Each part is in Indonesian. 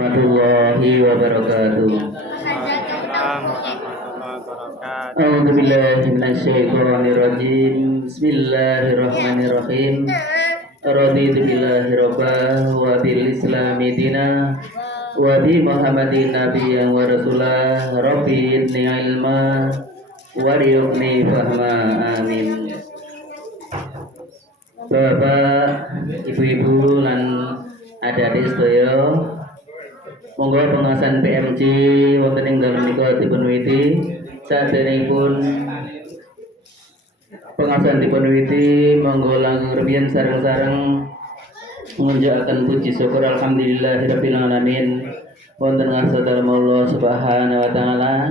warahmatullahi wabarakatuh. A'udzu billahi minasyaitonir rajim. Bismillahirrahmanirrahim. Raditu billahi rabban wa bil islami dina wa bi Muhammadin nabiyyan wa rasulah. Rabbi inni ilma warzuqni fahma. Amin. Bapak, ibu-ibu lan adik-adik sedaya, monggo pengawasan PMC wonten ing dalem menika dipunwiwiti. Saderengipun pengawasan dipunwiwiti, monggo langkung rumiyin sareng-sareng mengucapkan puji syukur alhamdulillahirabbil alamin wonten ngarsa dalem Allah Subhanahu wa taala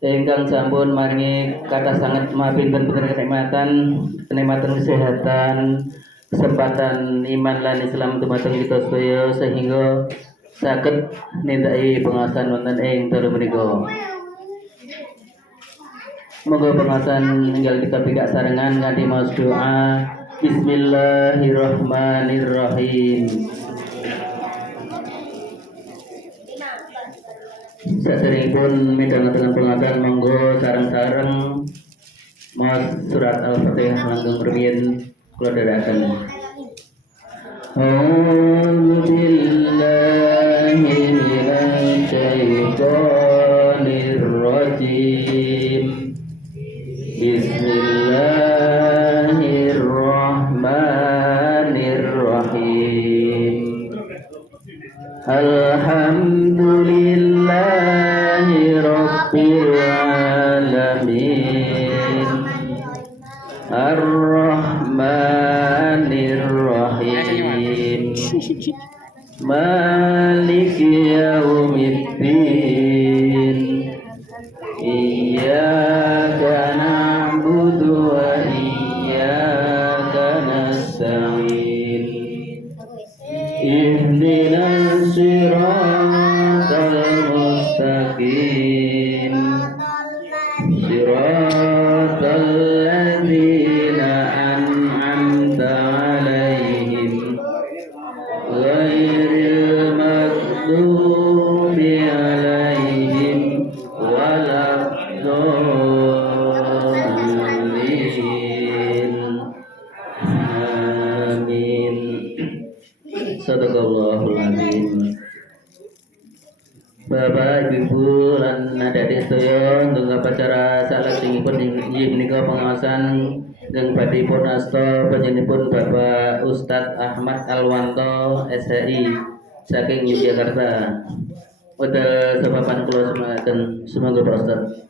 ingkang sampun maringi kathah sanget mapinten-pinten kenikmatan kesehatan, kesempatan iman lan Islam dumateng kita sedaya sehingga saged nindaki pengawasan wonten ing dalem menika. Moga pengawasan tinggal kita pikak sarengan kanthi maos doa. Bismillahirrahmanirrahim. Saderengipun midhangetken pengawasan monggo sareng-sareng maos surat Al-Fatihah langkung rumiyin kula dherekaken. A'udzu billahi minasy syaithanir rajim. Bismillahirrahmanirrahim. Alhamdulillahi rabbil alamin. Ar-Rahmanir-Rahim. Maliki yaumiddin. Iyyaka na'budu wa iyyaka nasta'in. Ihdinas siratal mustaqim. Siratal ladzina an'amta 'alaihim ghairil maghdubi 'alaihim waladdallin. Amin. Sadaqallahul azim. Bapak, Ibu, lan adik-adik sedaya untuk acara salajengipun inggih menika pengawasan ingkang badhe pun asta panjenenganipun Bapak Ustadz Ahmad Alwanto SHI saking Yogyakarta. Wonten sepapan kula semaken semoga Pak Ustadz.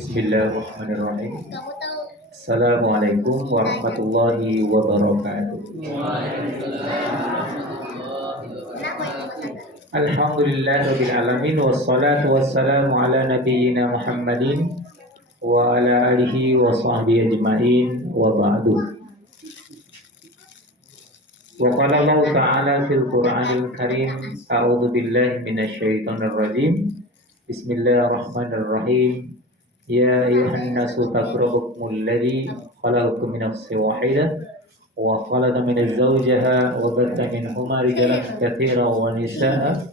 Bismillahirrahmanirrahim. Assalamualaikum warahmatullahi wabarakatuh. Alhamdulillahirabbil alamin wassalatu wassalamu ala nabiyyina Muhammadin wa ala alihi wa sahbihi ajma'in wa ba'du. Wa qala Allah ta'ala fil Qur'anil Karim, a'udzu billahi minasyaitonir rajim. Bismillahirrahmanirrahim. Ya ayyuhan nasu taqrabukumul ladzi khalaqakum min nafsin wahidah wa khalaqa minaz zawjaha wa batha minhuma rijalan katsiran wa nisaa'a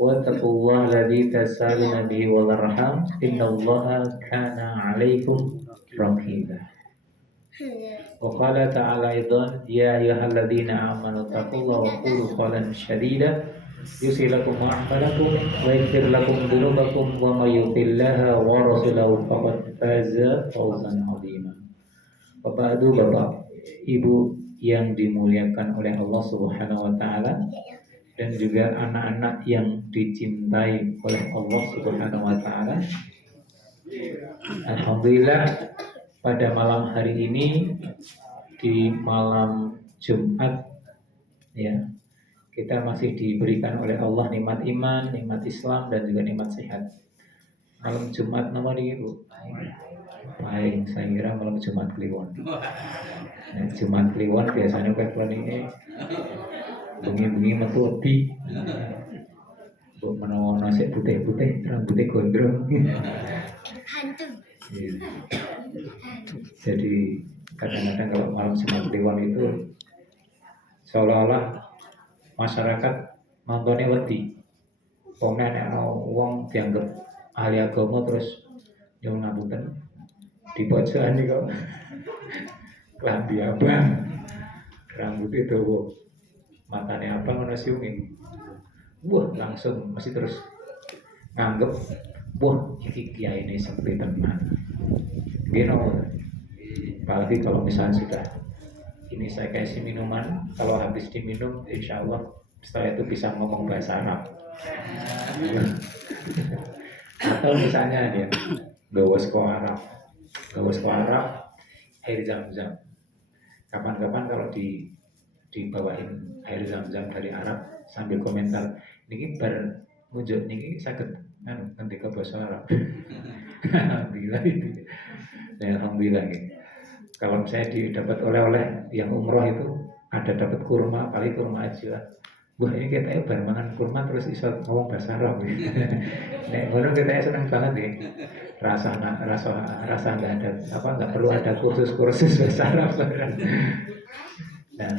wattaqullaha alladzi tasaaluna bihi wal arham innallaha kana 'alaikum raqiba. Wa qala ta'ala aidan ya ayyuhalladzina amanu taqullaha wa qulu qawlan sadida yusilakum a'malakum wa yaghfir lakum dhunubakum wa may yuti'illah wa rasulahu faqad faza fawzan 'azima. Bapak Ibu yang dimuliakan oleh Allah Subhanahu wa taala dan juga anak-anak yang dicintai oleh Allah Subhanahu wa taala. Alhamdulillah pada malam hari ini di malam Jumat ya, kita masih diberikan oleh Allah nikmat iman, nikmat Islam dan juga nikmat sehat. Malam Jumat nomor ini Bu. Paling saya kira malam Jumat Kliwon. Nah, Jumat Kliwon biasanya kayak ini bengi-bengi metu wedi. Mbok menawa nasi putih-putih, rambutnya gondrong. Hantu. Jadi kadang-kadang kalau malam Jumat Kliwon itu seolah-olah masyarakat nontonnya wedi. Pokoknya nek ana wong dianggap ahli agama terus nyuwun ngapunten di pojokan iki kok klambi abang, rambutnya dawa, matanya abang ana siunge. Wah, langsung mesti terus nganggep wah iki kiai ini seperti tenan. Gino, apalagi kalau misalnya sudah ini saya kasih minuman, kalau habis diminum insya Allah setelah itu bisa ngomong bahasa Arab. Atau misalnya dia gawa sekolah Arab, air zam-zam. Kapan-kapan kalau dibawain air zam-zam dari Arab sambil komentar, ini bar muncul ini sakit kan nanti ke bahasa Arab. Alhamdulillah itu. Ya, alhamdulillah gitu. Kalau saya didapat oleh-oleh yang umroh itu ada dapat kurma, paling kurma aja. Wah ini kita bar mangan kurma terus iso ngomong bahasa Arab. Nek ngono kita seneng banget nih. Rasa nggak ada nggak perlu ada kursus bahasa Arab. Nah,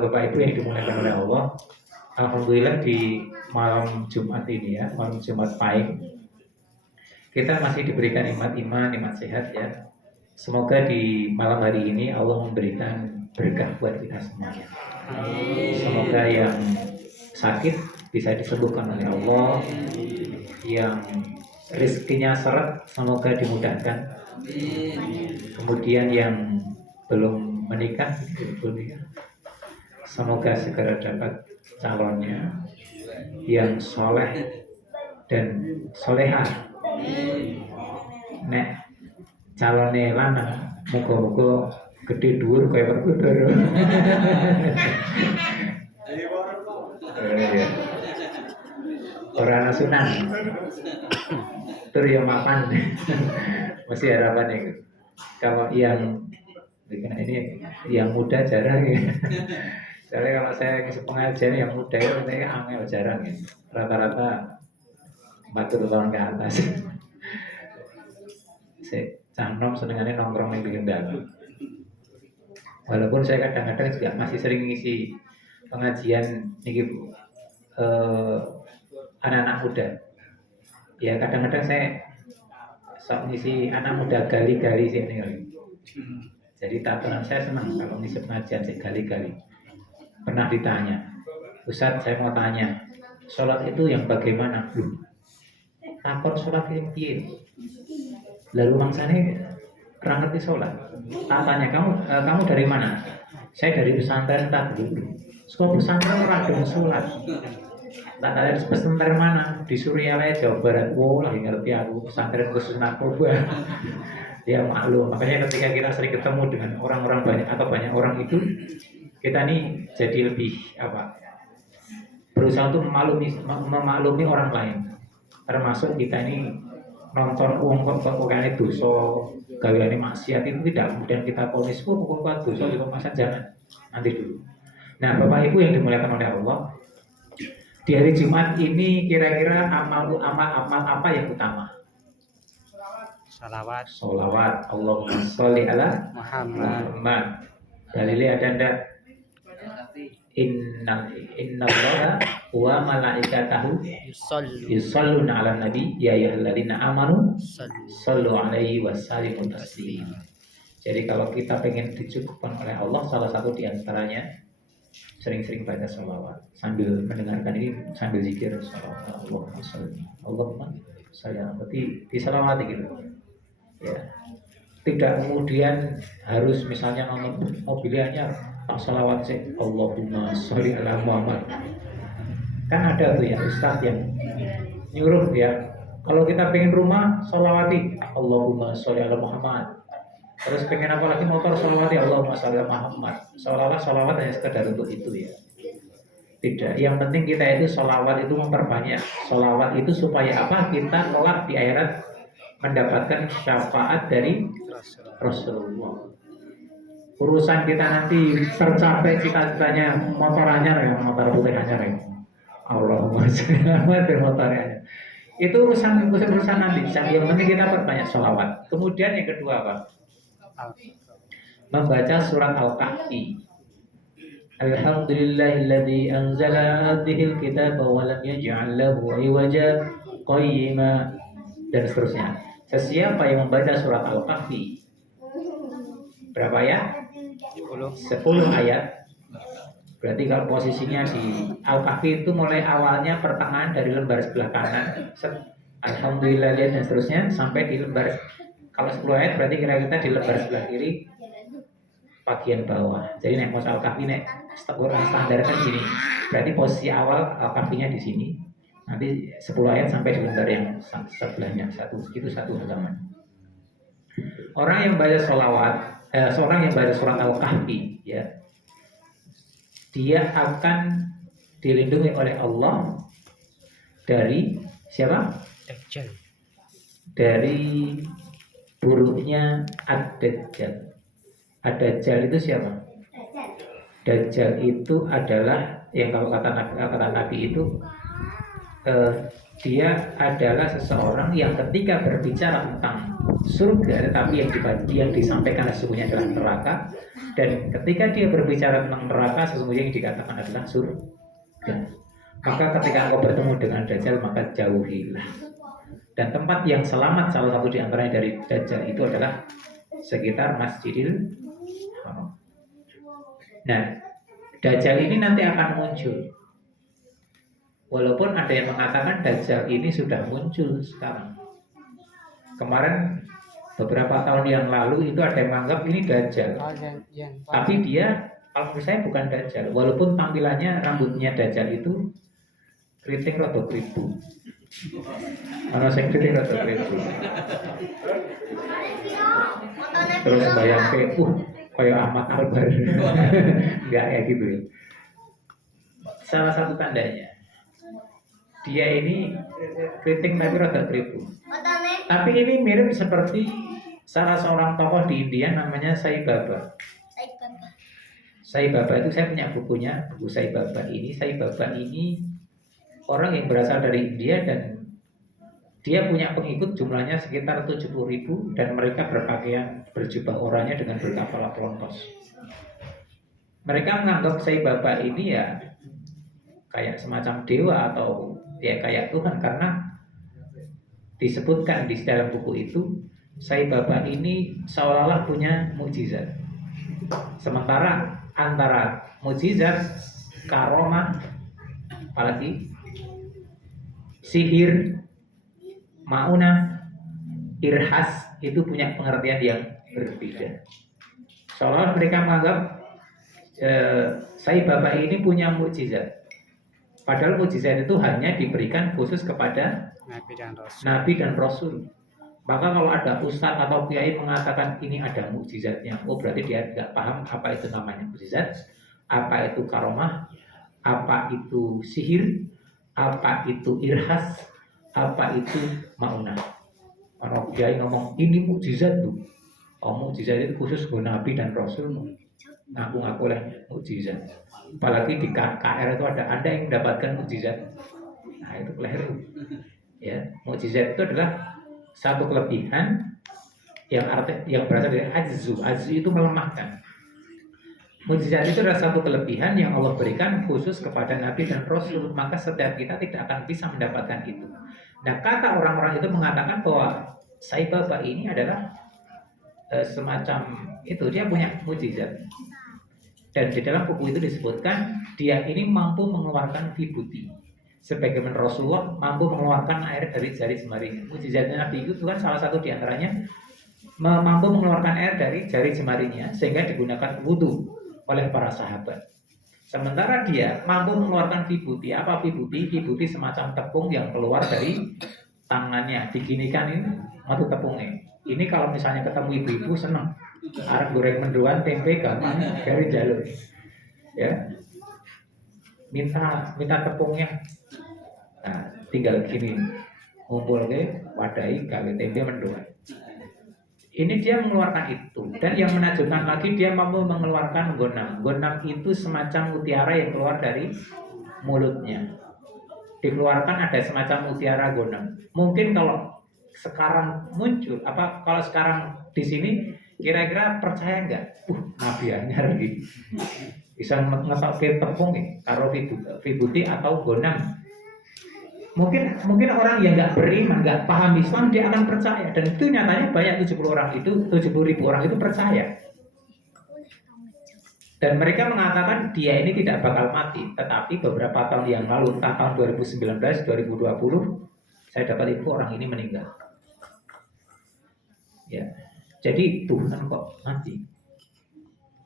Bapak Ibu yang dimuliakan oleh Allah, alhamdulillah di malam Jumat ini ya, malam Jumat Pahing, kita masih diberikan nikmat iman, nikmat sehat ya. Semoga di malam hari ini Allah memberikan berkah buat kita semuanya. Semoga yang sakit bisa disembuhkan oleh Allah, yang rezekinya seret semoga dimudahkan. Kemudian yang belum menikah, semoga segera dapat calonnya yang soleh dan soleha. Nek calonnya lanang, muga-muga gede dhuwur kaya Werkudara. Orang Sunan. Tur ya mapan. Masih harapan itu. Kalau yang ini yang muda jarang ya. Soalnya kalau saya ngisi pengajian yang muda itu katanya angel jarang ya. Rata-rata 40 tahun ke atas. Saya canom senengannya nongkrong yang bikin dalam. Walaupun saya kadang-kadang juga masih sering ngisi pengajian nih anak-anak muda. Ya kadang-kadang saya sok ngisi anak muda gali-gali sih nih. Jadi tatanan saya senang kalau ngisi pengajian saya gali-gali. Pernah ditanya, Ustaz saya mau tanya, sholat itu yang bagaimana? Takut sholat yang piye? Lalu mangsane kurang ngerti sholat. Tanya kamu dari mana? Saya dari pesantren Tabligh. Sekolah pesantren orang dengan sholat. Tak ada di pesantren mana? Di Suriah, Jawa Barat. Wow, lagi ngerti aku pesantren khusus narkoba. Ya maklum. Makanya ketika kita sering ketemu dengan orang-orang banyak atau banyak orang itu, kita nih jadi lebih berusaha untuk memaklumi orang lain. Termasuk kita ini nonton uang kok itu so gaweane maksiat itu tidak kemudian kita ponis hukum dosa di masa jangan nanti dulu. Nah Bapak Ibu yang dimuliakan oleh Allah, di hari Jumat ini kira-kira amal apa yang utama? Salawat. Allahumma sholli ala Muhammad. Dalilnya ada ndak? Innallaha wa malaikatahu yusholluna 'alan nabi ya ayyuhalladzina amanu shollu 'alaihi wasallimu taslima. Jadi kalau kita pengen dicukupkan oleh Allah, salah satu di antaranya sering-sering baca sholawat sambil mendengarkan ini, sambil zikir Allahumma sholli saya berarti disalawati gitu ya. Tidak kemudian harus misalnya nonton mobilnya tak salawat sih Allahumma sholli ala Muhammad. Kan ada tuh ya ustaz yang nyuruh ya, kalau kita pengen rumah salawati Allahumma sholli ala Muhammad. Terus pengen apa lagi motor salawati Allahumma sholli ala Muhammad. Seolah-olah salawat hanya sekedar untuk itu ya. Tidak, yang penting kita itu salawat itu memperbanyak. Salawat itu supaya apa? Kita kelak di akhirat mendapatkan syafaat dari Rasulullah. Urusan kita nanti tercapai cita-citanya motor anyar ya, motor putih anyar ya. Allahumma sholli ala motor anyar. Itu urusan nanti. Yang penting kita perbanyak sholawat. Kemudian yang kedua apa? Membaca surat Al-Kahfi. Alhamdulillahilladzi anzala 'abdihil kitaba wa lam yaj'al lahu 'iwaja qayyima dan seterusnya. Sesiapa yang membaca surat Al-Kahfi, berapa ya? 10 ayat. Berarti kalau posisinya di Al-Kahfi itu mulai awalnya pertengahan dari lembar sebelah kanan, Alhamdulillah dan seterusnya sampai di lembar, kalau 10 ayat berarti kira-kira di lembar sebelah kiri bagian bawah. Jadi nek mau Al-Kahfi nek standar kan gini. Berarti posisi awal Al-Kahfinya di sini. Nanti 10 ayat sampai di lembar yang sebelahnya itu satu halaman. Orang yang baca seorang yang baca surat Al-Kahfi, ya, dia akan dilindungi oleh Allah dari siapa? Dajjal. Dari buruknya Ad-Dajjal. Ad-Dajjal itu siapa? Dajjal itu adalah yang kalau kata Nabi itu dia adalah seseorang yang ketika berbicara tentang surga, tetapi yang disampaikan sesungguhnya adalah neraka, dan ketika dia berbicara tentang neraka sesungguhnya yang dikatakan adalah surga. Maka ketika engkau bertemu dengan Dajjal maka jauhilah. Dan tempat yang selamat salah satu di antaranya dari Dajjal itu adalah sekitar Masjidil Haram. Nah, Dajjal ini nanti akan muncul. Walaupun ada yang mengatakan Dajjal ini sudah muncul sekarang. Kemarin beberapa tahun yang lalu itu ada yang menganggap ini Dajjal. Tapi dia kalau menurut saya bukan Dajjal. Walaupun tampilannya rambutnya Dajjal itu keriting rada kribu. Ana sing keriting rada kribu. Terus bayangke kayak Ahmad Albar. Enggak ya gitu ya. Salah satu tandanya dia ini keriting tapi rada kribu. Tapi ini mirip seperti salah seorang tokoh di India namanya Sai Baba. Sai Baba itu saya punya bukunya, buku Sai Baba ini. Sai Baba ini orang yang berasal dari India dan dia punya pengikut jumlahnya sekitar 70.000 dan mereka berpakaian berjubah oranye dengan berkepala pelontos. Mereka menganggap Sai Baba ini ya kayak semacam dewa atau ya kayak Tuhan, karena disebutkan di dalam buku itu Sai Baba ini seolah-olah punya mukjizat. Sementara antara mukjizat, karomah, apalagi sihir, maunah, irhas itu punya pengertian yang berbeda. Seolah-olah mereka menganggap Sai Baba ini punya mukjizat. Padahal mukjizat itu hanya diberikan khusus kepada Nabi dan Rasul. Maka kalau ada ustadz atau kiai mengatakan ini ada mukjizatnya, oh berarti dia tidak paham apa itu namanya mukjizat, apa itu karomah, apa itu sihir, apa itu irhas, apa itu maunah. Kalau kiai ngomong ini mukjizat tuh, oh mukjizat itu khusus untuk Nabi dan Rasul. Ngaku-ngaku lah mukjizat. Apalagi di KR itu ada Anda yang mendapatkan mukjizat. Nah itu keliru. Ya, mukjizat itu adalah satu kelebihan yang berasal dari ajzu. Ajzu itu melemahkan. Mukjizat itu adalah satu kelebihan yang Allah berikan khusus kepada Nabi dan Rasul. Maka setiap kita tidak akan bisa mendapatkan itu. Nah kata orang-orang itu mengatakan bahwa Sai Baba ini adalah semacam itu, dia punya mukjizat. Dan di dalam buku itu disebutkan dia ini mampu mengeluarkan vibuti. Sebagaimana Rasulullah mampu mengeluarkan air dari jari jemarinya. Mukjizatnya Nabi itu kan salah satu di antaranya mampu mengeluarkan air dari jari jemarinya sehingga digunakan wudhu oleh para sahabat. Sementara dia mampu mengeluarkan vibuti. Apa vibuti? Vibuti semacam tepung yang keluar dari tangannya. Diginikan ini matu tepungnya. Ini kalau misalnya ketemu ibu-ibu seneng. Arep goreng mendoan tempe gampang dari jalur. Ya. Minta tepungnya. Nah, tinggal gini. ngumpul ke wadai gawe tempe mendoan. Ini dia mengeluarkan itu, dan yang menakjubkan lagi dia mampu mengeluarkan gonam. Gonam itu semacam mutiara yang keluar dari mulutnya. Dikeluarkan ada semacam mutiara gonam. Mungkin kalau sekarang muncul, kalau sekarang di sini kira-kira percaya nggak? Nabi anyar lagi bisa ngesok ke tepung karo vibuti atau gonam. Mungkin orang yang nggak beriman, nggak paham Islam, dia akan percaya, dan itu nyatanya banyak 70.000 orang itu percaya, dan mereka mengatakan dia ini tidak bakal mati. Tetapi beberapa tahun yang lalu, tahun 2019, 2020, saya dapat info orang ini meninggal. Ya, jadi Tuhan kok mati?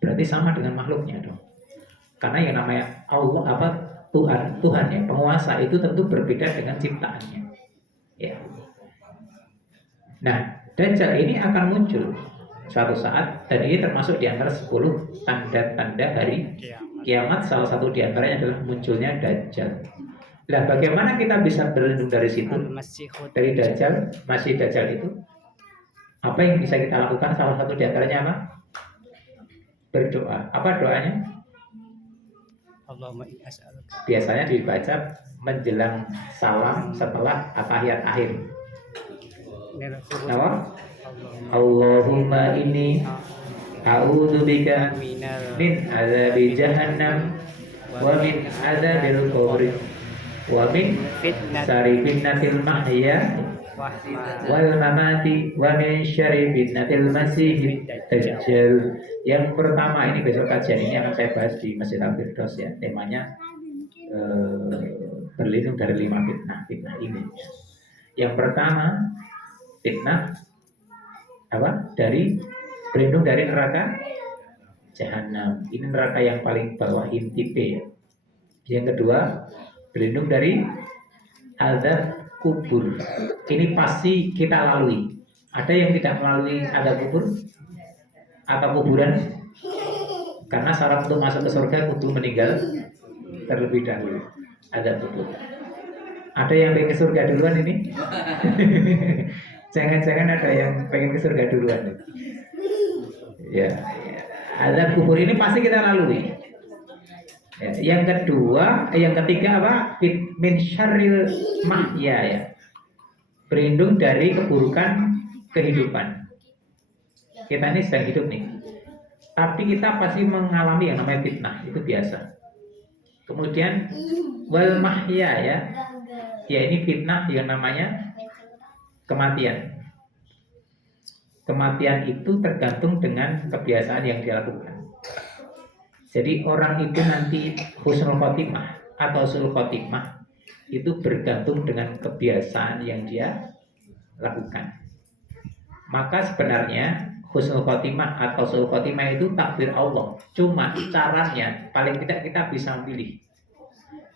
Berarti sama dengan makhluknya dong. Karena yang namanya Allah Tuhan ya, penguasa itu tentu berbeda dengan ciptaannya. Ya. Nah, Dajjal ini akan muncul suatu saat, dan ini termasuk di antara 10 tanda-tanda hari kiamat. Salah satu di antaranya adalah munculnya Dajjal. Nah, bagaimana kita bisa berlindung dari situ? Dari Dajjal, masih Dajjal itu? Apa yang bisa kita lakukan? Salah satu di antaranya apa? Berdoa. Apa doanya? Biasanya dibaca menjelang salam setelah atahiyat akhir. Apa? Allahumma inni a'udzubika min azabi jahannam wa min adzabil qabr wa min syarri fitnatil mahya wal mamati wa min syarri fitnatil masihid dajjal. Yang pertama, ini besok kajian ini akan saya bahas di Masjid Al-Firdaus ya. Temanya berlindung dari 5 fitnah ini. Yang pertama, fitnah berlindung dari neraka jahanam. Ini neraka yang paling bawah, inti P ya. Yang kedua, berlindung dari azab kubur. Ini pasti kita lalui. Ada yang tidak melalui azab kubur atau kuburan? Karena syarat untuk masuk ke surga kudu meninggal terlebih dahulu. Azab kubur. Ada yang pengen ke surga duluan ini? Jangan-jangan ada yang pengen ke surga duluan. Ya, azab kubur ini pasti kita lalui. Ya, yang ketiga apa? Min syarril mahya ya. Berlindung dari keburukan kehidupan. Kita ini sedang hidup nih, tapi kita pasti mengalami yang namanya fitnah, itu biasa. Kemudian wal mahya ya, ini fitnah yang namanya kematian. Kematian itu tergantung dengan kebiasaan yang dia lakukan. Jadi orang itu nanti husnul khotimah atau sul khotimah itu bergantung dengan kebiasaan yang dia lakukan. Maka sebenarnya husnul khotimah atau sul khotimah itu takdir Allah. Cuma caranya paling tidak kita bisa memilih.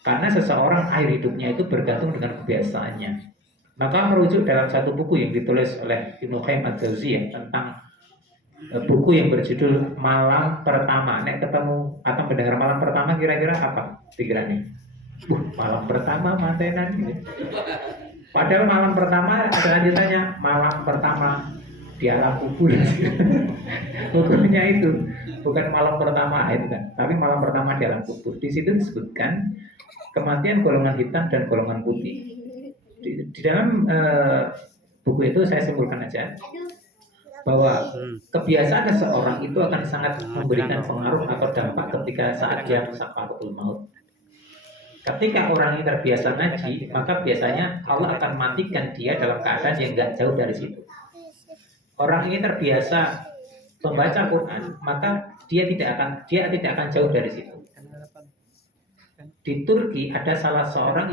Karena seseorang akhir hidupnya itu bergantung dengan kebiasaannya. Maka merujuk dalam satu buku yang ditulis oleh Ibnu Qayyim al-Jauziyah tentang buku yang berjudul Malam Pertama. Nek ketemu atau mendengar malam pertama, kira-kira apa pikirannya? Malam pertama mantenan gitu. Padahal malam pertama ada lanjutannya, malam pertama di alam kubur. Hukumnya itu bukan malam pertama itu kan, tapi malam pertama di alam kubur. Di situ disebutkan kematian golongan hitam dan golongan putih. Di dalam buku itu saya simpulkan aja bahwa kebiasaan seseorang itu akan sangat memberikan pengaruh atau dampak ketika saat dia sakaratul maut. Ketika orang ini terbiasa ngaji, maka biasanya Allah akan matikan dia dalam keadaan yang nggak jauh dari situ. Orang ini terbiasa membaca Quran, maka dia tidak akan jauh dari situ. Di Turki ada seorang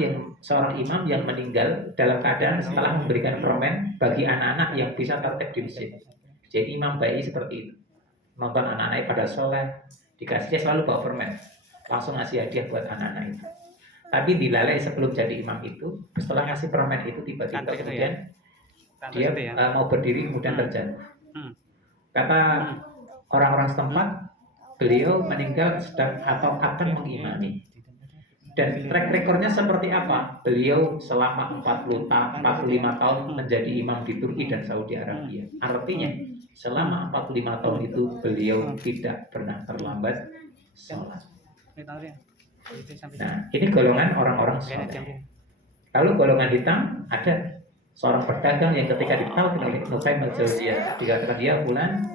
imam yang meninggal dalam keadaan setelah memberikan permen bagi anak-anak yang bisa tertib di masjid. Jadi imam bayi seperti itu, nonton anak-anak pada soleh, dikasih, dia selalu bawa permen, langsung ngasih hadiah buat anak-anak itu. Tapi dilalai sebelum jadi imam itu, setelah ngasih permen itu tiba-tiba kemudian dia mau berdiri kemudian terjatuh. Kata orang-orang setempat, beliau meninggal sedang atau akan mengimami. Dan track recordnya seperti apa? Beliau selama 45 tahun menjadi imam di Turki dan Saudi Arabia. Artinya selama 45 tahun itu beliau tidak pernah terlambat sholat. Nah, ini golongan orang-orang sholat. Lalu golongan hitam ada seorang pedagang yang ketika ditawarkan oleh Ibnu Qayyim al-Jauziyah dikatakan dia bulan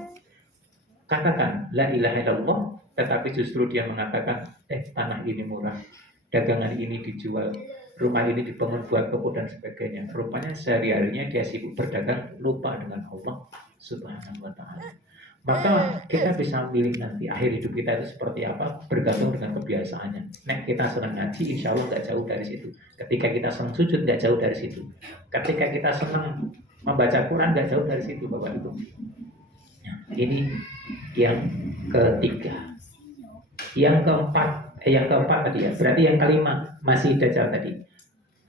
katakan la ilaha illallah, tetapi justru dia mengatakan tanah ini murah, dagangan ini dijual, rumah ini dibangun buat toko dan sebagainya. Rupanya sehari-harinya dia sibuk berdagang, lupa dengan Allah Subhanahu wa taala. Maka kita bisa milih nanti akhir hidup kita itu seperti apa bergantung dengan kebiasaannya. Nek kita senang ngaji, insya Allah nggak jauh dari situ. Ketika kita senang sujud, nggak jauh dari situ. Ketika kita senang membaca Quran, nggak jauh dari situ, Bapak Ibu. Nah, ini yang ketiga. Yang keempat tadi ya. Berarti yang kelima masih Dajjal tadi.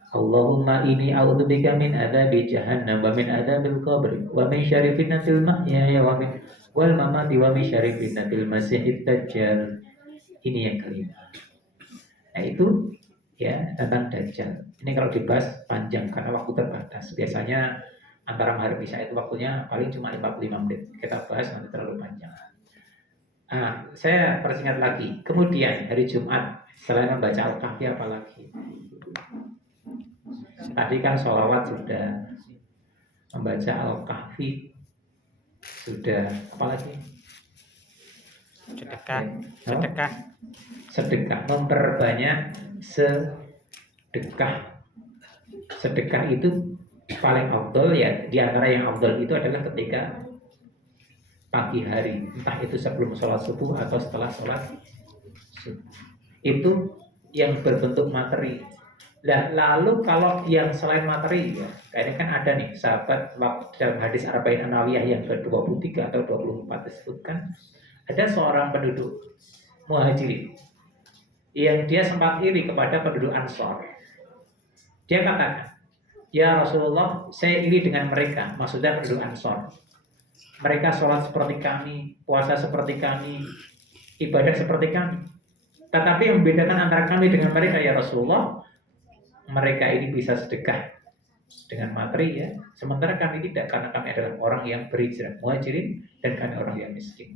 Allahumma inni a'udzubika min adzabi jahannam wa min adzabil qabr wa min syarri fitnatil mahya wa min wal mamati wa min syarri fitnatil masiihid dajjal. Ini yang kelima. Nah, itu ya tentang Dajjal. Ini kalau dibahas panjang karena waktu terbatas. Biasanya antara maghrib isya itu waktunya paling cuma 45 menit. Kita bahas nanti terlalu panjang. Saya persingkat lagi. Kemudian hari Jumat selain membaca Al-Kahfi apa lagi? Tadi kan sholawat sudah, membaca Al-Kahfi sudah, apa lagi? Sedekah, memperbanyak sedekah. Sedekah itu paling afdol ya. Di antara yang afdol itu adalah ketika pagi hari, entah itu sebelum sholat subuh atau setelah sholat subuh. Itu yang berbentuk materi. Nah, lalu kalau yang selain materi ya, kayaknya kan ada nih sahabat dalam hadis Arba'in An-Nawawiyah yang ke-23 atau 24 disebutkan ada seorang penduduk Muhajirin yang dia sempat iri kepada penduduk Ansor. Dia katakan, "Ya Rasulullah, saya iri dengan mereka," maksudnya penduduk Ansor. "Mereka sholat seperti kami, puasa seperti kami, ibadah seperti kami. Tetapi yang membedakan antara kami dengan mereka ya Rasulullah, mereka ini bisa sedekah dengan materi ya, sementara kami tidak, karena kami adalah orang yang berhijrah, Muhajirin, dan kami orang yang miskin."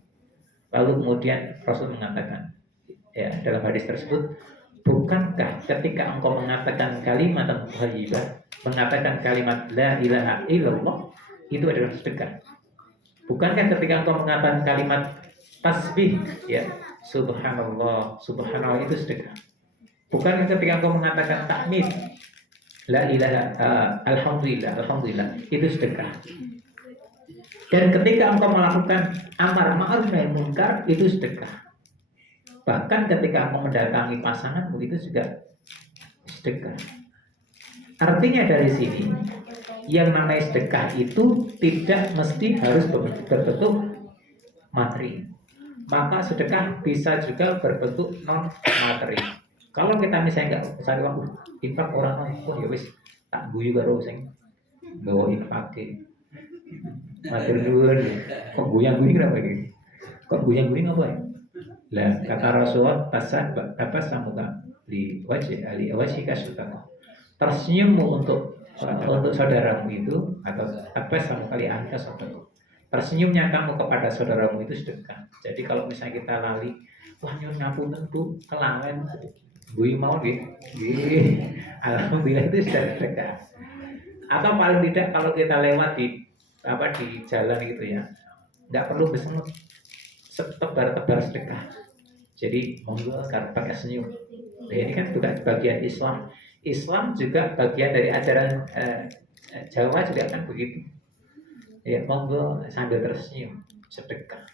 Lalu kemudian Rasul mengatakan ya dalam hadis tersebut, "Bukankah ketika engkau mengatakan kalimat thayyibah, mengatakan kalimat la ilaha illallah, itu adalah sedekah? Bukankah ketika engkau mengatakan kalimat tasbih ya, subhanallah, subhanallah, itu sedekah? Bukankah ketika engkau mengatakan tahmid, la ilaha alhamdulillah, alhamdulillah, itu sedekah? Dan ketika engkau melakukan amar ma'ruf nahi munkar, itu sedekah. Bahkan ketika engkau mendatangi pasanganmu, itu juga sedekah." Artinya dari sini yang namanya sedekah itu tidak mesti harus berbentuk materi. Maka sedekah bisa juga berbentuk non materi. Kalau kita misalnya nggak cari waktu infak orang ya wis tak guyu karo sing nggawa infake. Matur nuwun. Kok goyang-goyang kenapa ini? Kok goyang-goyang apa ya? Lah kata Rasulullah tasamuka li wajhika syukur. Tersenyummu untuk saudaramu itu, atau tabasamu kali ahka saudaramu. Tersenyumnya kamu kepada saudaramu itu sedekah. Jadi kalau misalnya kita lali, wah nyun ngapunten Bu, kelangan gue mau gitu. Alhamdulillah itu sudah sedekah. Atau paling tidak kalau kita lewat di jalan gitu ya, nggak perlu bersenut, tebar-tebar sedekah. Jadi monggo pakai senyum. Nah, ini kan juga bagian Islam. Islam juga bagian dari ajaran Jawa juga kan begitu. Ya monggo sambil tersenyum, sedekah.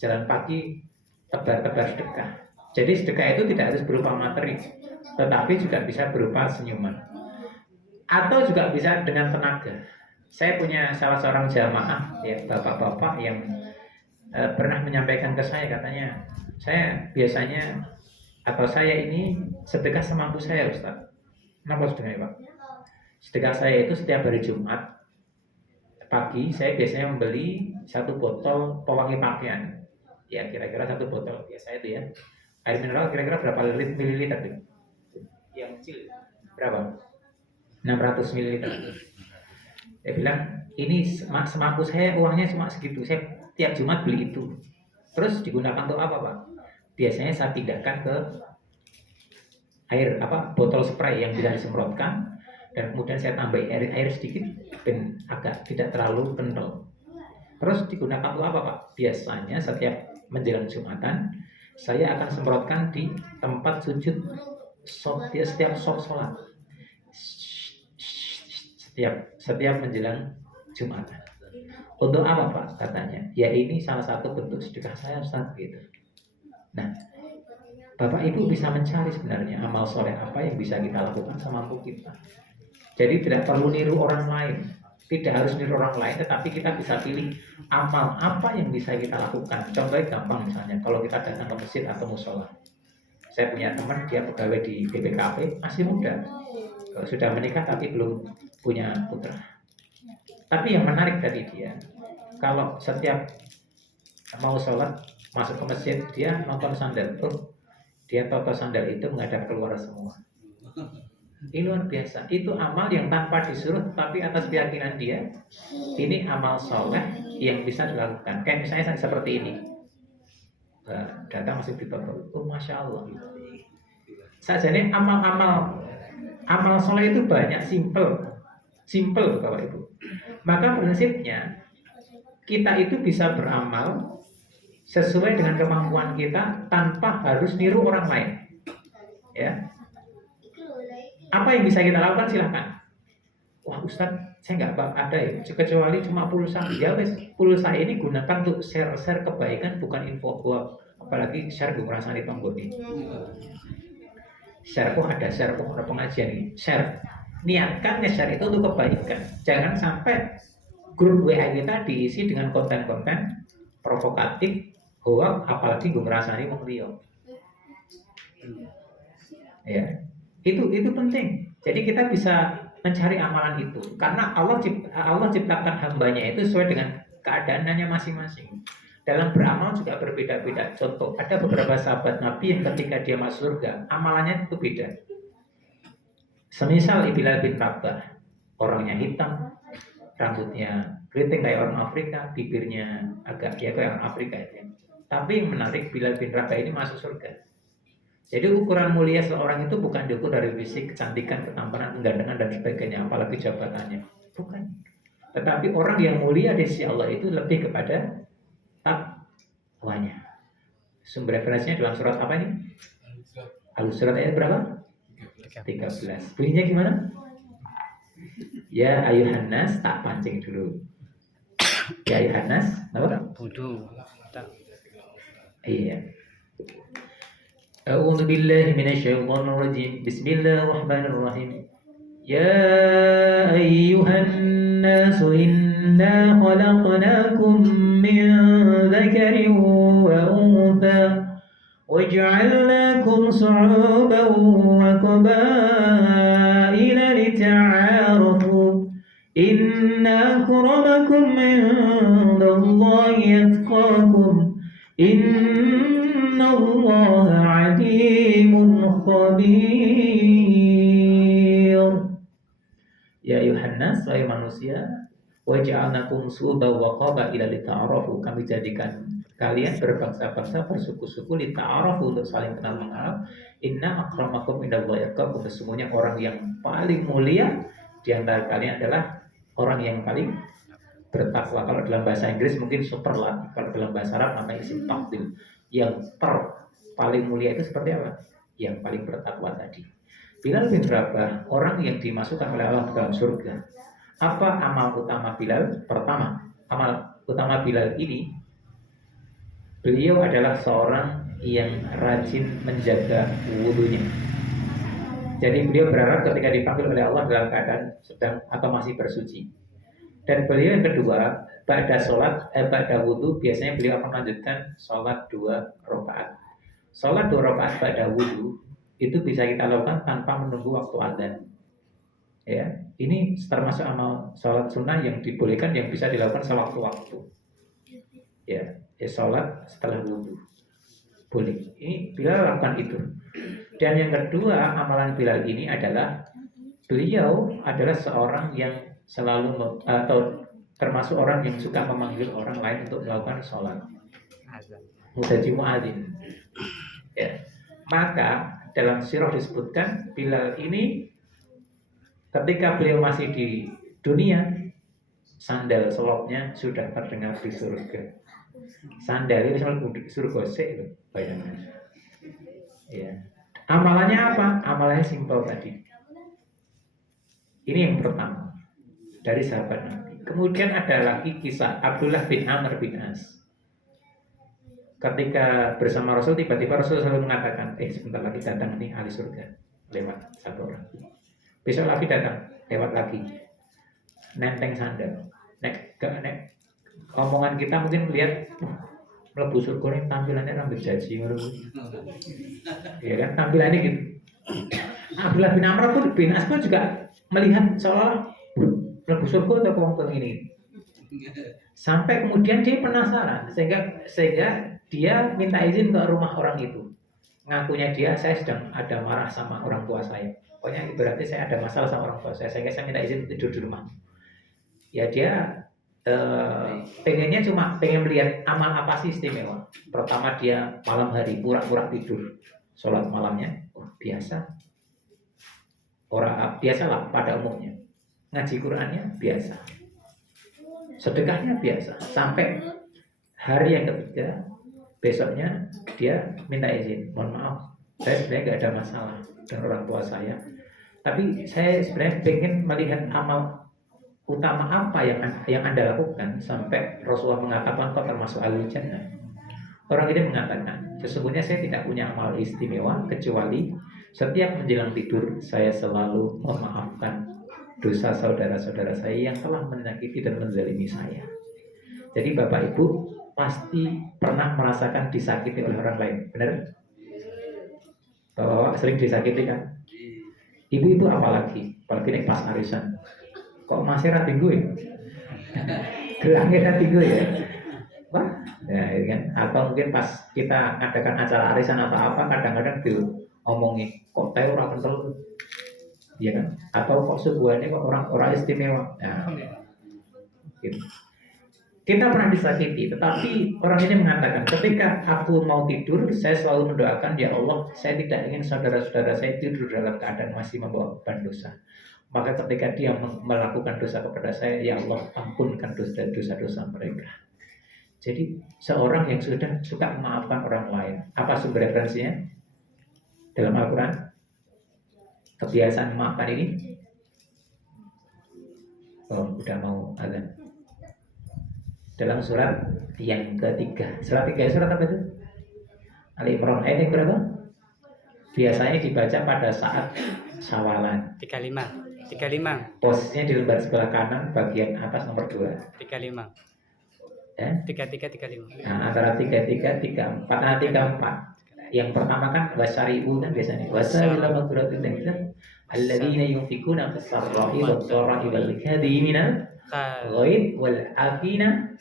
Jalan pagi tebar-tebar sedekah. Jadi sedekah itu tidak harus berupa materi, tetapi juga bisa berupa senyuman. Atau juga bisa dengan tenaga. Saya punya salah seorang jamaah ya, bapak-bapak yang pernah menyampaikan ke saya, katanya, "Saya biasanya atau saya ini sedekah semampu saya, Ustaz." Kenapa sedekah, Pak? Sedekah saya itu setiap hari Jumat pagi saya biasanya membeli 1 botol pewangi pakaian. Ya kira-kira 1 botol biasa itu ya. Air mineral kira-kira berapa mililiter? yang kecil berapa? 600 ml. Dia bilang ini semaku saya uangnya cuma segitu, saya tiap Jumat beli itu. Terus digunakan untuk apa Pak? Biasanya saya pindahkan ke air botol spray yang bisa disemprotkan, dan kemudian saya tambah air sedikit dan agak tidak terlalu kental. Terus digunakan untuk apa Pak? Biasanya setiap menjelang Jumatan saya akan semprotkan di tempat sujud setiap sholat, setiap menjelang Jumatan. Untuk apa Pak? Katanya, ya ini salah satu bentuk sedekah saya Ustaz gitu. Nah, Bapak Ibu bisa mencari sebenarnya amal soleh apa yang bisa kita lakukan semampu kita. Jadi tidak perlu niru orang lain, tidak harus niru orang lain, tetapi kita bisa pilih amal apa yang bisa kita lakukan. Contohnya gampang, misalnya kalau kita datang ke masjid atau musola. Saya punya teman, dia pegawai di BPKP, masih muda, sudah menikah tapi belum punya putra. Tapi yang menarik dari dia, kalau setiap mau sholat masuk ke masjid, dia nonton sandal. Dia toto sandal itu menghadap keluar semua. Ini luar biasa. Itu amal yang tanpa disuruh, tapi atas keyakinan dia, ini amal soleh yang bisa dilakukan. Kayak misalnya seperti ini. Datang masih ditoto. Masya Allah. Saja nih amal soleh itu banyak, simple Bapak Ibu. Maka prinsipnya kita itu bisa beramal sesuai dengan kemampuan kita tanpa harus niru orang lain. Ya. Apa yang bisa kita lakukan silahkan. Wah Ustadz, saya nggak ada ya, kecuali cuma pulsa. Ya wes, pulsa ini gunakan untuk share kebaikan, bukan info gua. Apalagi share gue merasa di tombol ini. Share kok ada pengajian ini. Share, niatkan share itu untuk kebaikan. Jangan sampai grup WA kita diisi dengan konten-konten provokatif, hoax, apalagi gue merasa ini mengliok. Ya. Itu penting. Jadi kita bisa mencari amalan itu karena Allah ciptakan hambanya itu sesuai dengan keadaannya masing-masing. Dalam beramal juga berbeda-beda. Contoh, ada beberapa sahabat Nabi yang ketika dia masuk surga, amalannya itu beda. Semisal Bilal bin Rabah, orangnya hitam, rambutnya keriting kayak orang Afrika, bibirnya agak kayak orang Afrika itu. Tapi yang menarik, Bilal bin Rabah ini masuk surga. Jadi ukuran mulia seorang itu bukan diukur dari fisik, kecantikan, ketampanan, kegantengan dan sebagainya, apalagi jabatannya. Bukan. Tetapi orang yang mulia di sisi Allah itu lebih kepada takwanya. Sumber referensinya dalam surat apa ini? Al-Surat ayat berapa? 13. Bunyinya gimana? Ya ayuhan nas, tak pancing dulu. Ya ayuhan nas, apa? Wudu. Iya. A'udzu billahi minasyaitonir rajim. Bismillahirrahmanirrahim. Ya ayyuhan nas inna khalaqnakum min dzakarin wa untha waj'alnakum shu'uban wa qabaila lita'arafu. Inna akramakum 'indallahi atqakum. Innallaha 'alimun khabir. Ya Yohanes, wahai manusia, waja'alnakum su'uban wa qabaila lita'arafu. Kami jadikan kalian berbangsa-bangsa, bersuku-suku, lita'arafu, untuk saling kenal mengenal. Inna akramakum indallahi atqakum. Sesungguhnya orang yang paling mulia di antara kalian adalah orang yang paling bertakwa. Kalau dalam bahasa Inggris mungkin superlatif, kalau dalam bahasa Arab namanya isim tafdil. Yang paling mulia itu seperti apa? Yang paling bertakwa tadi. Bilal bin Rabah, orang yang dimasukkan oleh Allah ke dalam surga. Apa amal utama Bilal? Pertama, amal utama Bilal ini, beliau adalah seorang yang rajin menjaga wudunya. Jadi beliau berharap ketika dipanggil oleh Allah dalam keadaan sedang atau masih bersuci. Dan beliau yang kedua, ba'da wudu, biasanya beliau akan melanjutkan sholat 2 rakaat. Sholat 2 rakaat ba'da wudu itu bisa kita lakukan tanpa menunggu waktu adzan. Ya, ini termasuk amal sholat sunnah yang dibolehkan, yang bisa dilakukan sewaktu-waktu. Ya, sholat setelah wudu. Boleh. Ini Bilal lakukan itu. Dan yang kedua, amalan Bilal ini adalah beliau adalah seorang yang selalu atau termasuk orang yang suka memanggil orang lain untuk melakukan sholat. Mudaji muadzin. Ya. Maka dalam sirah disebutkan Bilal ini ketika beliau masih di dunia, sandal selopnya sudah terdengar di surga. Sandal itu misalnya di surga itu bayangan. Ya. Amalannya apa? Amalannya simpel tadi. Ini yang pertama dari sahabat Nabi. Kemudian ada lagi kisah Abdullah bin Amr bin As. Ketika bersama Rasul, tiba-tiba Rasul selalu mengatakan, sebentar lagi datang nih ahli surga, lewat satu orang. Besok lagi datang, lewat lagi, nenteng sandal. Nek omongan kita mungkin melihat mlebu surga ini tampilannya rambut jaji, ya kan, tampilannya gitu. Abdullah bin Amr pun bin As pun juga melihat seolah mlebu surga atau kelompok ini. Sampai kemudian dia penasaran, sehingga dia minta izin ke rumah orang itu. Ngakunya dia, saya sedang ada marah sama orang tua saya. Pokoknya berarti saya ada masalah sama orang tua saya, sehingga saya minta izin tidur di rumah. Ya dia pengennya cuma pengen melihat amal apa sih istimewa. Pertama dia malam hari pura-pura tidur, sholat malamnya biasa. Orang biasalah pada umumnya. Ngaji Qur'annya biasa. Sedekahnya biasa. Sampai hari yang ketiga, besoknya dia minta izin. Mohon maaf, saya sebenarnya nggak ada masalah dengan orang tua saya. Tapi saya sebenarnya pengen melihat amal utama apa yang Anda lakukan sampai Rasulullah mengatakan kau termasuk ahli jannah. Orang ini mengatakan, sesungguhnya saya tidak punya amal istimewa kecuali setiap menjelang tidur saya selalu memaafkan dosa saudara-saudara saya yang telah menyakiti dan menzalimi saya. Jadi Bapak Ibu pasti pernah merasakan disakiti oleh orang lain, benar? Bapak sering disakiti kan? Ibu itu apalagi naik pas arisan. Kok masih rapi gue? Gelangnya rapi gue ya? Wah, ya kan? Atau mungkin pas kita adakan acara arisan atau apa, kadang-kadang diomongin kok teh orang kental, ya kan? Atau kok sebuahnya kok orang istimewa. Nah, gitu. Kita pernah disakiti, tetapi orang ini mengatakan, ketika aku mau tidur, saya selalu mendoakan, ya Allah, saya tidak ingin saudara-saudara saya tidur dalam keadaan masih membawa beban dosa. Maka ketika dia melakukan dosa kepada saya, ya Allah, ampunkan dosa-dosa mereka. Jadi seorang yang sudah suka memaafkan orang lain, apa sumber referensinya? Dalam Al-Quran, kebiasaan memaafkan ini. Udah mau azan. Dalam surat yang ketiga. Surat apa itu? Ali Imran ayat yang berapa? Biasanya dibaca pada saat sawalan. 35. Posisinya di lembar sebelah kanan bagian atas nomor 2. 35. 35. Nah, antara 33, 34. Nah, 34. Yang pertama kan wasari'u kan biasanya. Wasari'u maghfiratin dan alladzina yunfikuna fis-sarra'i wad-dharra'i wal kadhimina ghaid wal afina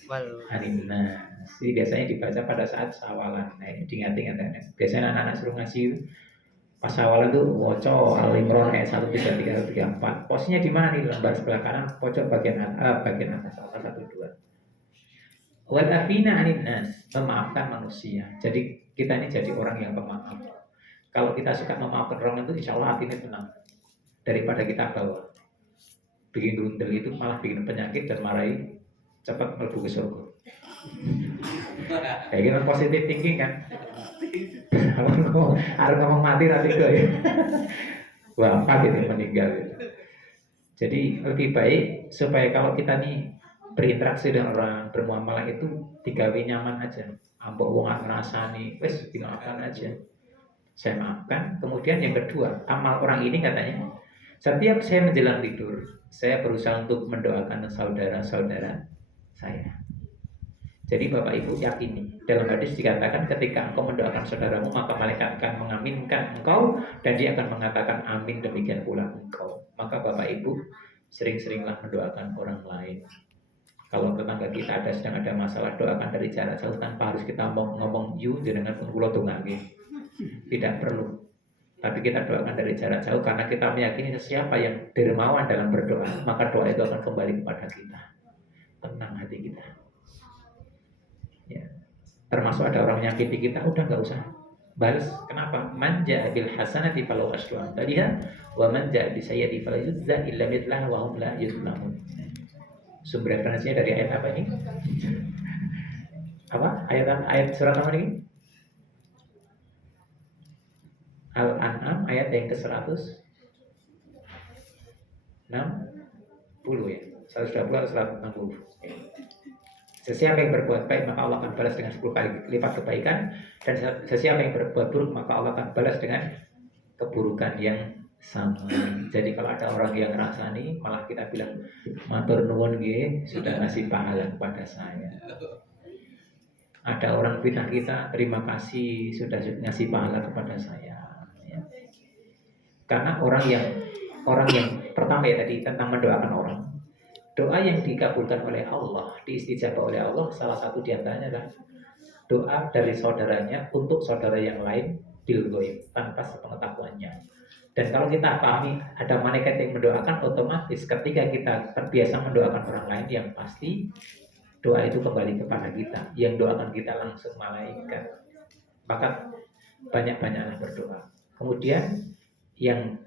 anin nas. Jadi biasanya dibaca pada saat sawalan. Nah, ini diingat-ingat. Biasanya anak-anak suruh ngaji pas sawalan itu waca Al-Imran ayat 1, 3, 3, 3, 4. Posisinya di mana nih? Lembar sebelah kanan pojok bagian atas 1, 2. Wal afina anin nas, memaafkan manusia. Jadi kita ini jadi orang yang pemaaf. Kalau kita suka memaafkan orang itu, insya Allah hatinya tenang. Daripada kita bawa bikin grundel itu malah bikin penyakit dan marahi cepat melebu ke surga. Kayak gitu positif thinking kan. Harus ngomong mati nanti gue ya. Wah, kaget meninggal. Jadi lebih baik supaya kalau kita nih berinteraksi dengan orang, bermuamalah itu digawe nyaman aja. Ambok wong ngrasani, wis dimaafkan aja. Saya maafkan. Kemudian yang kedua, amal orang ini katanya, setiap saya menjelang tidur, saya berusaha untuk mendoakan saudara-saudara saya. Jadi Bapak Ibu yakini, dalam hadis dikatakan ketika engkau mendoakan saudaramu, maka malaikat akan mengaminkan engkau dan dia akan mengatakan amin, demikian pula engkau. Maka Bapak Ibu sering-seringlah mendoakan orang lain. Kalau tetangga kita sedang ada masalah, doakan dari jarak jauh tanpa harus kita ngomong you dengan pun kula tunggange. Tidak perlu. Tapi kita doakan dari jarak jauh karena kita meyakini siapa yang dermawan dalam berdoa, maka doa itu akan kembali kepada kita. Tenang hati kita. Ya. Termasuk ada orang menyakiti kita, udah nggak usah balas. Kenapa? Manja bil hasanati falau asduan. Tadi kan, wa manja bi sayyati falau yuzza illa mitlah wa hum la yuzlamun. Sumber referensinya dari ayat apa ini? Apa? Ayat surat apa ini? Al-An'am ayat yang ke-160 ya. 120 atau 160. Sesiapa yang berbuat baik maka Allah akan balas dengan 10 kali lipat kebaikan, dan sesiapa yang berbuat buruk maka Allah akan balas dengan keburukan yang sama. Jadi kalau ada orang yang ngerasani malah kita bilang matur nuwun nggih sudah ngasih pahala kepada saya. Ada orang fitnah kita, terima kasih sudah ngasih pahala kepada saya. Ya. Karena orang yang pertama ya tadi tentang mendoakan orang. Doa yang dikabulkan oleh Allah, diistijabah oleh Allah, salah satu diantaranya adalah doa dari saudaranya untuk saudara yang lain bil ghaib tanpa sepengetahuannya. Dan kalau kita pahami ada malaikat yang mendoakan, otomatis ketika kita terbiasa mendoakan orang lain, yang pasti doa itu kembali kepada kita. Yang doakan kita langsung malaikat. Maka banyak-banyaklah berdoa. Kemudian yang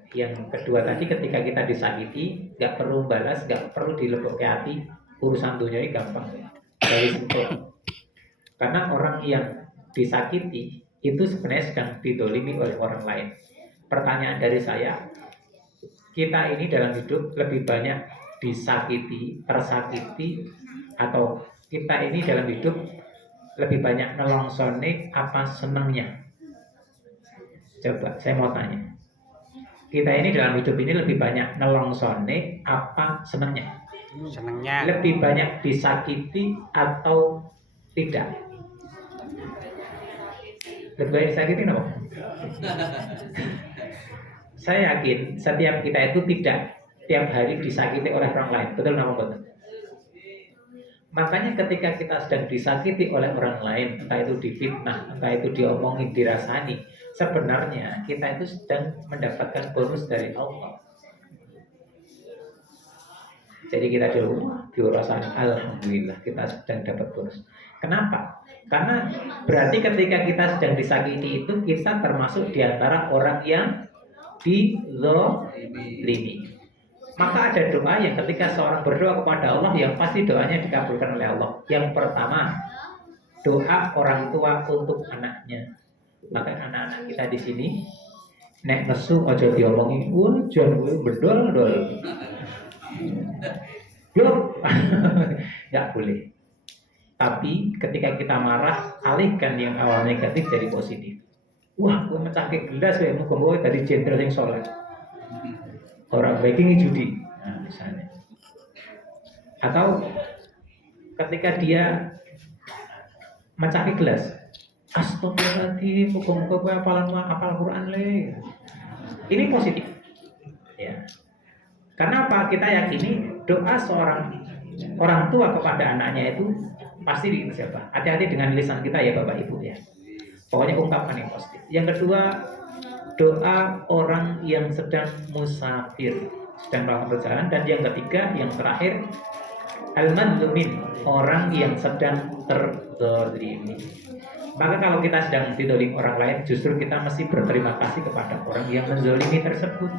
kedua tadi, ketika kita disakiti, nggak perlu balas, nggak perlu dilebokkan hati, urusan dunia gampang, dari simple. Karena orang yang disakiti itu sebenarnya sedang didolimi oleh orang lain. Pertanyaan dari saya, kita ini dalam hidup lebih banyak disakiti, tersakiti, atau kita ini dalam hidup lebih banyak nelongsone apa senangnya? Coba saya mau tanya. Kita ini dalam hidup ini lebih banyak nelongsone apa senangnya? Senangnya. Lebih banyak disakiti atau tidak? Lebih banyak disakiti apa? Saya yakin setiap kita itu tidak tiap hari disakiti oleh orang lain. Betul nama betul? Makanya ketika kita sedang disakiti oleh orang lain, entah itu difitnah, entah itu diomongin, dirasani, sebenarnya kita itu sedang mendapatkan bonus dari Allah. Jadi kita dulu dirasani, alhamdulillah kita sedang dapat bonus. Kenapa? Karena berarti ketika kita sedang disakiti itu kita termasuk diantara orang yang dizalimi. Maka ada doa yang ketika seorang berdoa kepada Allah yang pasti doanya dikabulkan oleh Allah. Yang pertama, doa orang tua untuk anaknya. Maka anak-anak kita di sini nek nesu aja diomongi, jan kowe bedol-dol. Yo, nggak boleh. Tapi ketika kita marah, alihkan yang awal negatif jadi positif. Wah, gue mecahke gelas ya, muga-muga tadi jenderal yang sholat. Orang baking judi, nah misalnya. Atau ketika dia mecahke gelas, astagfirullahaladzim, muga-muga gue hafal Quran le. Ini positif. Ya. Karena apa? Kita yakini doa seorang orang tua kepada anaknya itu pasti diijabah. Hati-hati dengan lisan kita ya Bapak Ibu ya. Pokoknya ungkapkan yang positif. Yang kedua, doa orang yang sedang musafir, sedang melakukan perjalanan. Dan yang ketiga, yang terakhir, al-madlumin, orang yang sedang terzalimi. Maka kalau kita sedang didolimi orang lain, justru kita mesti berterima kasih kepada orang yang menzalimi tersebut.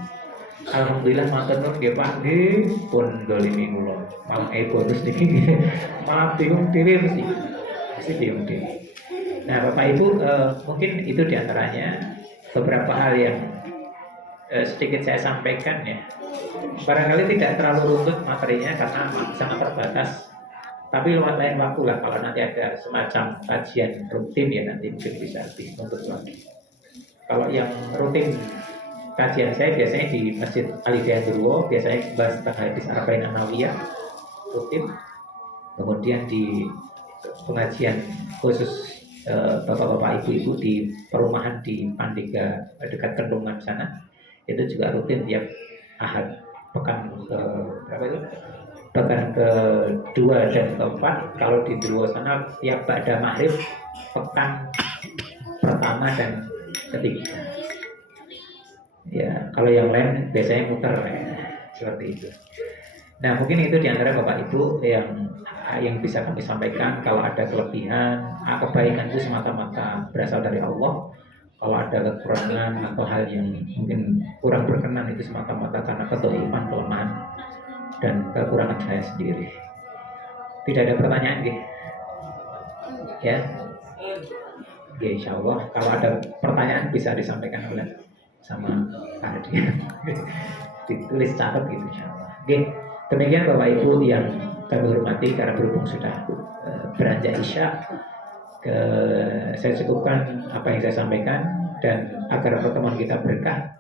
Alhamdulillah matur nuwun nggih Pak nggih pun dolimi kula. Malah bonus niki malah bingung dhewe mesti bingung dhewe. Nah Bapak Ibu mungkin itu diantaranya beberapa hal yang sedikit saya sampaikan ya. Barangkali tidak terlalu rumit materinya karena sangat terbatas. Tapi lewat lain waktu lah kalau nanti ada semacam kajian rutin ya nanti mungkin bisa dituntut lagi. Kalau yang rutin kajian saya biasanya di Masjid Al-Hidayah Durwo, biasanya bahas tentang hadis Arba'in An-Nawawiyah rutin. Kemudian di pengajian khusus bapak-bapak ibu-ibu di perumahan di Pandega dekat Kendungan sana itu juga rutin tiap Ahad pekan berapa itu bahkan kedua dan keempat. Kalau di Durwosana tiap ba'da maghrib pekan pertama dan ketiga. Ya, kalau yang lain biasanya muter seperti itu. Nah, mungkin itu diantara Bapak Ibu yang bisa kami sampaikan. Kalau ada kelebihan, kebaikan itu semata-mata berasal dari Allah. Kalau ada kekurangan atau hal yang mungkin kurang berkenan, itu semata-mata karena kedoliman, kelemahan, dan kekurangan saya sendiri. Tidak ada pertanyaan, gitu? Ya, insya Allah. Kalau ada pertanyaan bisa disampaikan oleh sama Pak Hadi. Ditulis catat gitu, insya Allah. Oke, demikian Bapak Ibu yang kami hormati, karena berhubung sudah beranjak isya, saya cukupkan apa yang saya sampaikan, dan agar pertemuan kita berkah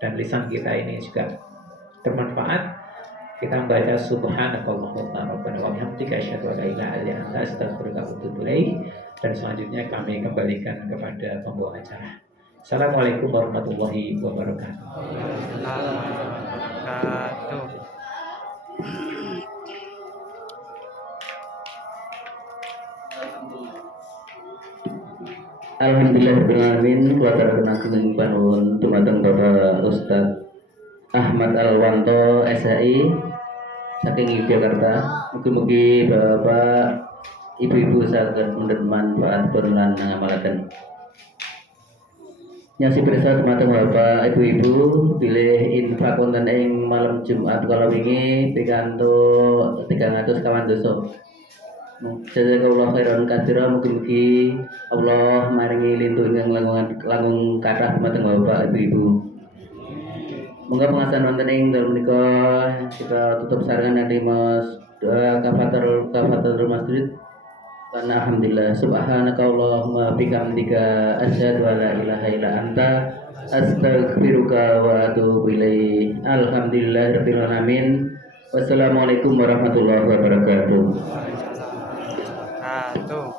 dan lisan kita ini juga bermanfaat, kita membaca subhanakallahumma rabbana wa bihamdika asyhadu an la ilaha illa anta astaghfiruka wa atubu ilaik, dan selanjutnya kami kembalikan kepada pembawa acara. Assalamualaikum warahmatullahi wabarakatuh. Alhamdulillahirrahmanirrahim. Kula aturaken panuwun dumateng Bapak Ustaz Ahmad Alwanto SHI saking Yogyakarta. Mugi-mugi Bapak Ibu-ibu saged mundhut manfaat pun lan ngamalaken. Nyasi pirsa dumateng Bapak Ibu-ibu bilih infak wonten ing malam Jumat kala wingi pikantuk 300 kawan dosa. Jazakallahu khairan katsira, mugi-mugi Allah maringi lintu ingkang langkung kathah dumateng Bapak Ibu. Monggo pengasan wonten ing dalem menika kita tutup sarengan kanthi maos doa kafatul masjid. Karena alhamdulillah subhanaka Allahumma bihamdika asyhadu an la ilaha illa anta astaghfiruka wa atubu ilaik. Alhamdulillahirabbil alamin. Wassalamualaikum warahmatullahi wabarakatuh. Satu.